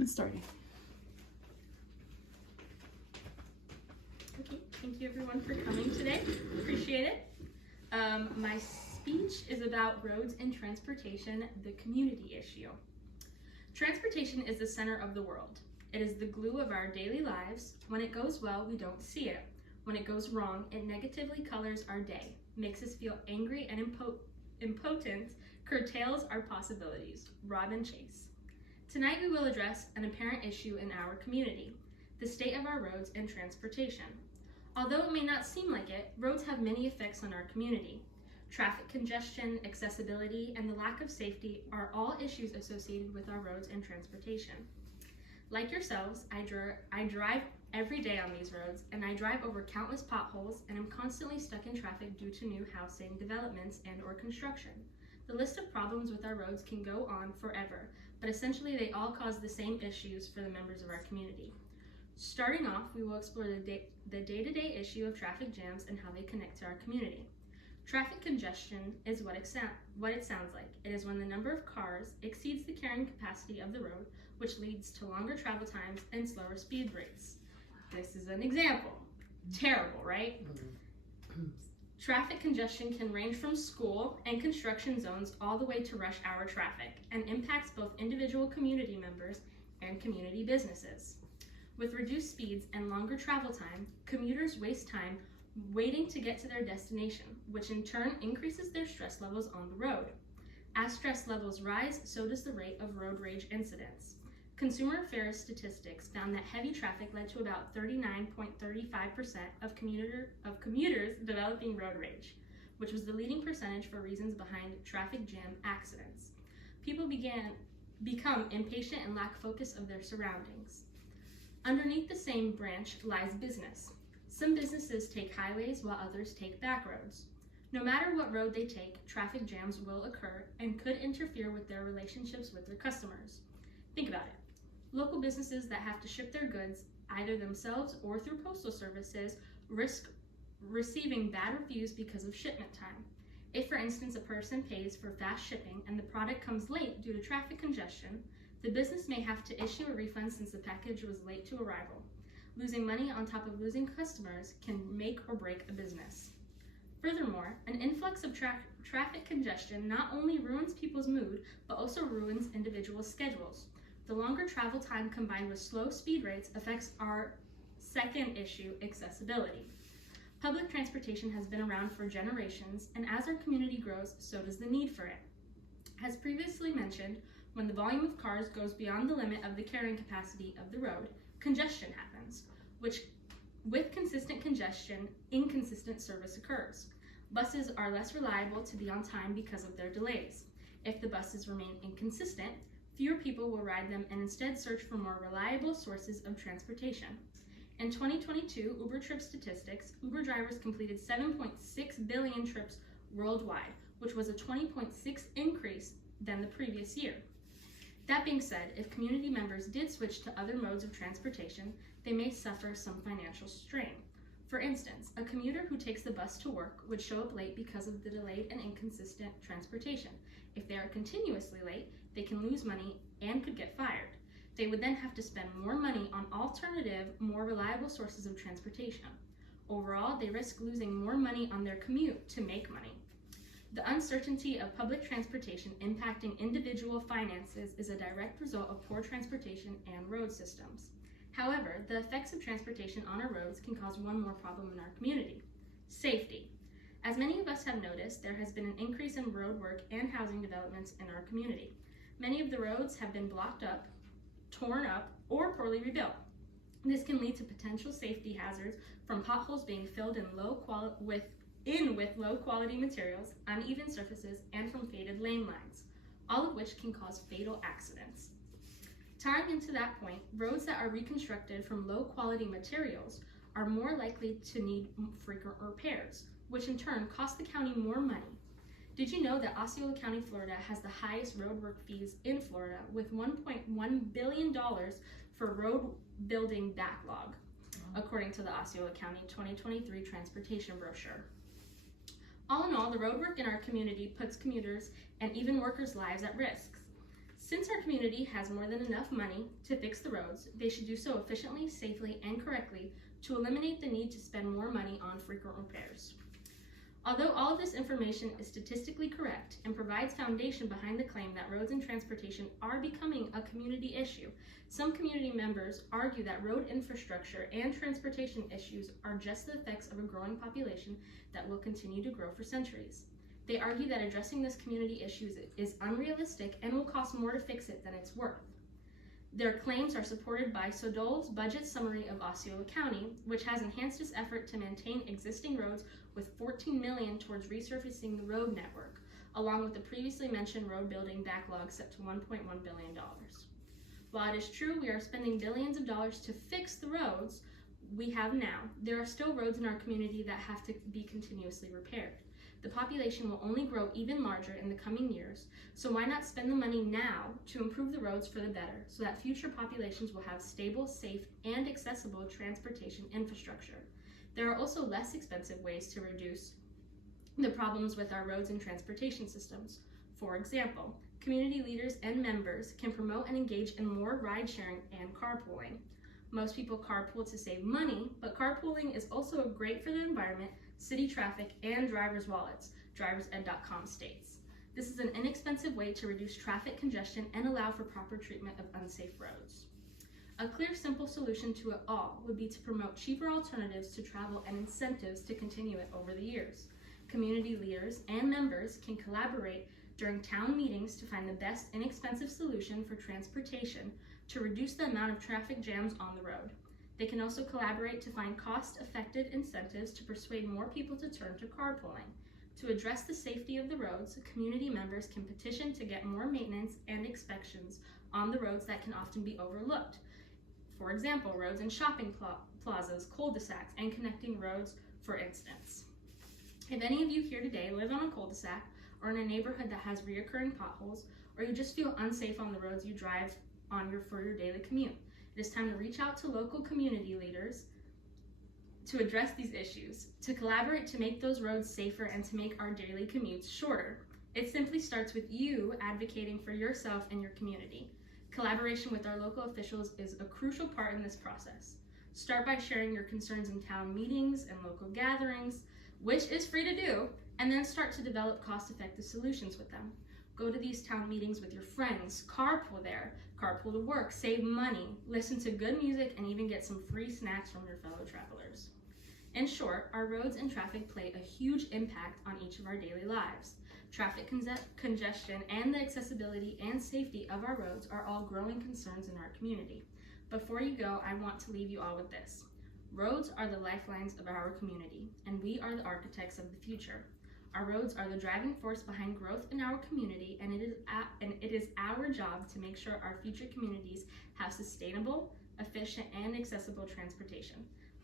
It's starting. Okay, thank you everyone for coming today. Appreciate it. My speech is about roads and transportation, the community issue. Transportation is the center of the world. It is the glue of our daily lives. When it goes well, we don't see it. When it goes wrong, it negatively colors our day, makes us feel angry and impotent, curtails our possibilities. Robin Chase. Tonight we will address an apparent issue in our community, the state of our roads and transportation. Although it may not seem like it, roads have many effects on our community. Traffic congestion, accessibility, and the lack of safety are all issues associated with our roads and transportation. Like yourselves, I drive every day on these roads, and I drive over countless potholes and am constantly stuck in traffic due to new housing developments and or construction. The list of problems with our roads can go on forever, but essentially they all cause the same issues for the members of our community. Starting off, we will explore the day-to-day issue of traffic jams and how they connect to our community. Traffic congestion is what it sounds like. It is when the number of cars exceeds the carrying capacity of the road, which leads to longer travel times and slower speed rates. This is an example. Terrible, right? Traffic congestion can range from school and construction zones all the way to rush hour traffic and impacts both individual community members and community businesses. With reduced speeds and longer travel time, commuters waste time waiting to get to their destination, which in turn increases their stress levels on the road. As stress levels rise, so does the rate of road rage incidents. Consumer Affairs statistics found that heavy traffic led to about 39.35% of commuters developing road rage, which was the leading percentage for reasons behind traffic jam accidents. People become impatient and lack focus of their surroundings. Underneath the same branch lies business. Some businesses take highways while others take back roads. No matter what road they take, traffic jams will occur and could interfere with their relationships with their customers. Think about it. Local businesses that have to ship their goods, either themselves or through postal services, risk receiving bad reviews because of shipment time. If, for instance, a person pays for fast shipping and the product comes late due to traffic congestion, the business may have to issue a refund since the package was late to arrival. Losing money on top of losing customers can make or break a business. Furthermore, an influx of traffic congestion not only ruins people's mood, but also ruins individuals' schedules. The longer travel time combined with slow speed rates affects our second issue, accessibility. Public transportation has been around for generations, and as our community grows, so does the need for it. As previously mentioned, when the volume of cars goes beyond the limit of the carrying capacity of the road, congestion happens, which with consistent congestion, inconsistent service occurs. Buses are less reliable to be on time because of their delays. If the buses remain inconsistent, fewer people will ride them and instead search for more reliable sources of transportation. In 2022 Uber trip statistics, Uber drivers completed 7.6 billion trips worldwide, which was a 20.6% increase than the previous year. That being said, if community members did switch to other modes of transportation, they may suffer some financial strain. For instance, a commuter who takes the bus to work would show up late because of the delayed and inconsistent transportation. If they are continuously late, they can lose money and could get fired. They would then have to spend more money on alternative, more reliable sources of transportation. Overall, they risk losing more money on their commute to make money. The uncertainty of public transportation impacting individual finances is a direct result of poor transportation and road systems. However, the effects of transportation on our roads can cause one more problem in our community: safety. As many of us have noticed, there has been an increase in road work and housing developments in our community. Many of the roads have been blocked up, torn up, or poorly rebuilt. This can lead to potential safety hazards from potholes being filled with low quality materials, uneven surfaces, and from faded lane lines, all of which can cause fatal accidents. Tying into that point, roads that are reconstructed from low quality materials are more likely to need frequent repairs, which in turn cost the county more money. Did you know that Osceola County, Florida has the highest road work fees in Florida with $1.1 billion for road building backlog, according to the Osceola County 2023 transportation brochure. All in all, the road work in our community puts commuters and even workers' lives at risk. Since our community has more than enough money to fix the roads, they should do so efficiently, safely, and correctly to eliminate the need to spend more money on frequent repairs. Although all of this information is statistically correct and provides foundation behind the claim that roads and transportation are becoming a community issue, some community members argue that road infrastructure and transportation issues are just the effects of a growing population that will continue to grow for centuries. They argue that addressing this community issue is unrealistic and will cost more to fix it than it's worth. Their claims are supported by SODOL's budget summary of Osceola County, which has enhanced its effort to maintain existing roads with $14 million towards resurfacing the road network, along with the previously mentioned road building backlog set to $1.1 billion. While it is true we are spending billions of dollars to fix the roads we have now, there are still roads in our community that have to be continuously repaired. The population will only grow even larger in the coming years, so why not spend the money now to improve the roads for the better so that future populations will have stable, safe, and accessible transportation infrastructure. There are also less expensive ways to reduce the problems with our roads and transportation systems. For example, community leaders and members can promote and engage in more ride-sharing and carpooling. Most people carpool to save money, but carpooling is also great for the environment, city traffic, and drivers' wallets, driversed.com states. This is an inexpensive way to reduce traffic congestion and allow for proper treatment of unsafe roads. A clear, simple solution to it all would be to promote cheaper alternatives to travel and incentives to continue it over the years. Community leaders and members can collaborate during town meetings to find the best inexpensive solution for transportation to reduce the amount of traffic jams on the road. They can also collaborate to find cost-effective incentives to persuade more people to turn to carpooling. To address the safety of the roads, community members can petition to get more maintenance and inspections on the roads that can often be overlooked. For example, roads in shopping plazas, cul-de-sacs, and connecting roads, for instance. If any of you here today live on a cul-de-sac or in a neighborhood that has reoccurring potholes, or you just feel unsafe on the roads you drive on for your daily commute, it is time to reach out to local community leaders to address these issues, to collaborate to make those roads safer and to make our daily commutes shorter. It simply starts with you advocating for yourself and your community. Collaboration with our local officials is a crucial part in this process. Start by sharing your concerns in town meetings and local gatherings, which is free to do, and then start to develop cost-effective solutions with them. Go to these town meetings with your friends, carpool there, carpool to work, save money, listen to good music, and even get some free snacks from your fellow travelers. In short, our roads and traffic play a huge impact on each of our daily lives. Traffic congestion and the accessibility and safety of our roads are all growing concerns in our community. Before you go, I want to leave you all with this. Roads are the lifelines of our community, and we are the architects of the future. Our roads are the driving force behind growth in our community, and it is our job to make sure our future communities have sustainable, efficient, and accessible transportation.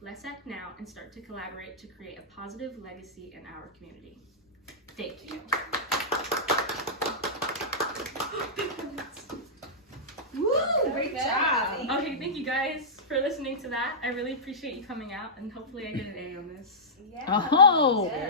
Let's act now and start to collaborate to create a positive legacy in our community. Thank you. Woo! Great job. Okay, thank you guys for listening to that. I really appreciate you coming out, and hopefully I get an A on this. Yeah. Oh! Good.